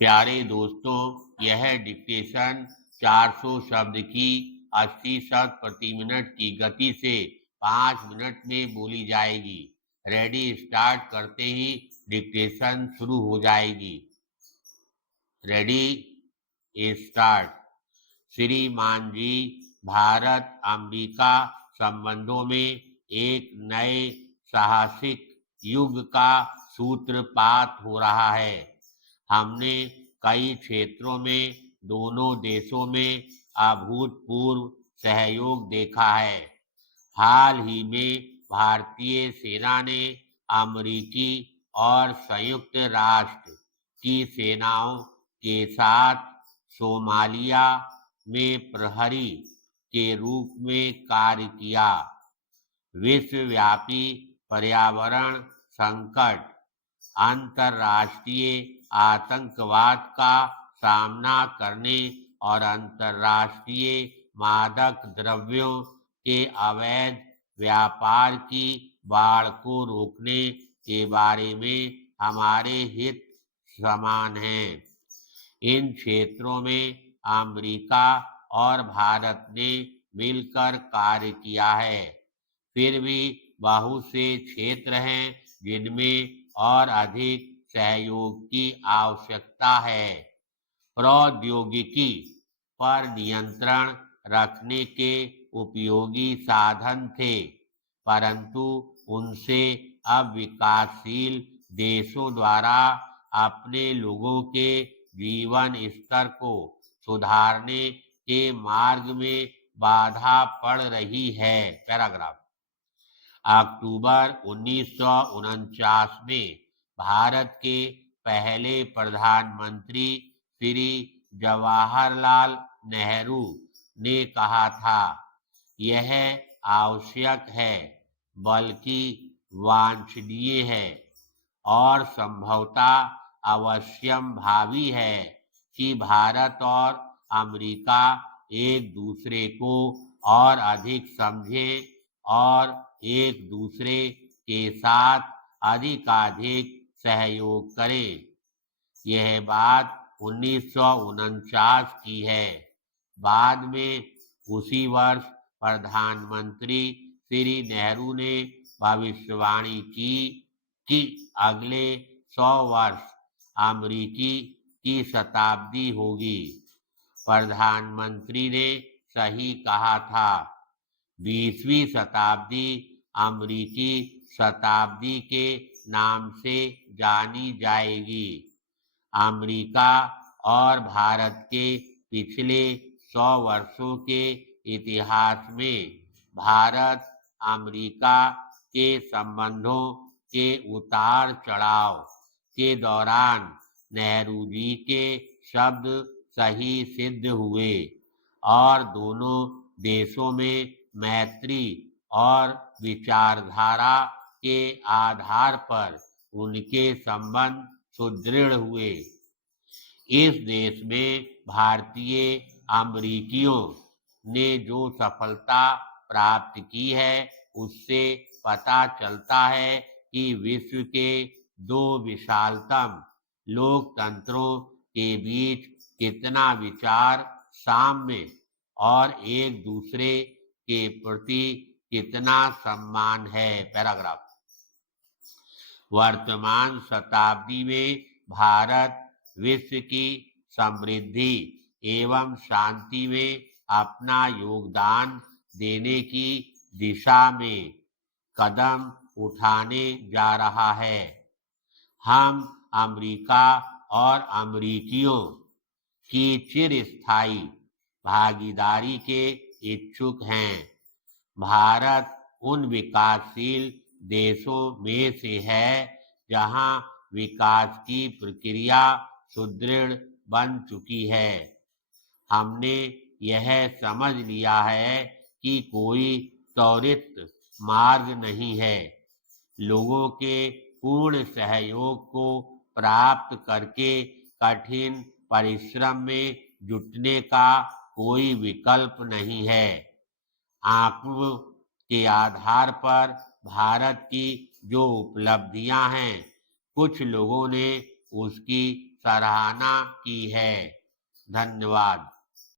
प्यारे दोस्तों, यह डिक्टेशन 400 शब्द की 80 शब्द प्रति मिनट की गति से 5 मिनट में बोली जाएगी। रेडी, स्टार्ट करते ही डिक्टेशन शुरू हो जाएगी। Ready, start. श्रीमान जी, भारत अमेरिका संबंधों में एक नए साहसिक युग का सूत्रपात हो रहा है। हमने कई क्षेत्रों में दोनों देशों में अभूतपूर्व सहयोग देखा है। हाल ही में भारतीय सेना ने अमेरिकी और संयुक्त राष्ट्र की सेनाओं के साथ सोमालिया में प्रहरी के रूप में कार्य किया। विश्वव्यापी पर्यावरण संकट, अंतर्राष्ट्रीय आतंकवाद का सामना करने और अंतर्राष्ट्रीय मादक द्रव्यों के अवैध व्यापार की बाढ़ को रोकने के बारे में हमारे हित समान हैं। इन क्षेत्रों में अमेरिका और भारत ने मिलकर कार्य किया है। फिर भी बहुत से क्षेत्र हैं जिनमें और अधिक सहयोग की आवश्यकता है। प्रौद्योगिकी पर नियंत्रण रखने के उपयोगी साधन थे, परंतु उनसे अब विकासशील देशों द्वारा अपने लोगों के जीवन स्तर को सुधारने के मार्ग में बाधा पड़ रही है। पैराग्राफ। अक्टूबर 1949 में भारत के पहले प्रधानमंत्री श्री जवाहरलाल नेहरू ने कहा था, यह आवश्यक है, बल्कि वांछनीय है और संभवतः अवश्यंभावी है कि भारत और अमेरिका एक दूसरे को और अधिक समझें और एक दूसरे के साथ अधिकाधिक सहयोग करें। यह बात 1949 की है। बाद में उसी वर्ष प्रधानमंत्री श्री नेहरू ने भविष्यवाणी की कि अगले 100 वर्ष अमेरिकी की शताब्दी होगी। प्रधानमंत्री ने सही कहा था। 20वीं शताब्दी अमेरिकी शताब्दी के नाम से जानी जाएगी। अमेरिका और भारत के पिछले 100 वर्षों के इतिहास में भारत अमेरिका के संबंधों के उतार चढ़ाव के दौरान नेहरू जी के शब्द सही सिद्ध हुए और दोनों देशों में मैत्री और विचारधारा के आधार पर उनके संबंध सुदृढ़ हुए। इस देश में भारतीय अमेरिकियों ने जो सफलता प्राप्त की है, उससे पता चलता है कि विश्व के दो विशालतम लोकतंत्रों के बीच कितना विचार साम्य और एक दूसरे के प्रति कितना सम्मान है। पैराग्राफ। वर्तमान शताब्दी में भारत विश्व की समृद्धि एवं शांति में अपना योगदान देने की दिशा में कदम उठाने जा रहा है। हम अमेरिका और अमेरिकियों की चिरस्थायी भागीदारी के इच्छुक हैं। भारत उन विकासशील देशों में से है जहां विकास की प्रक्रिया सुदृढ़ बन चुकी है। हमने यह समझ लिया है कि कोई त्वरित मार्ग नहीं है। लोगों के पूर्ण सहयोग को प्राप्त करके कठिन परिश्रम में जुटने का कोई विकल्प नहीं है। आंकड़ों के आधार पर भारत की जो उपलब्धियां हैं, कुछ लोगों ने उसकी सराहना की है। धन्यवाद।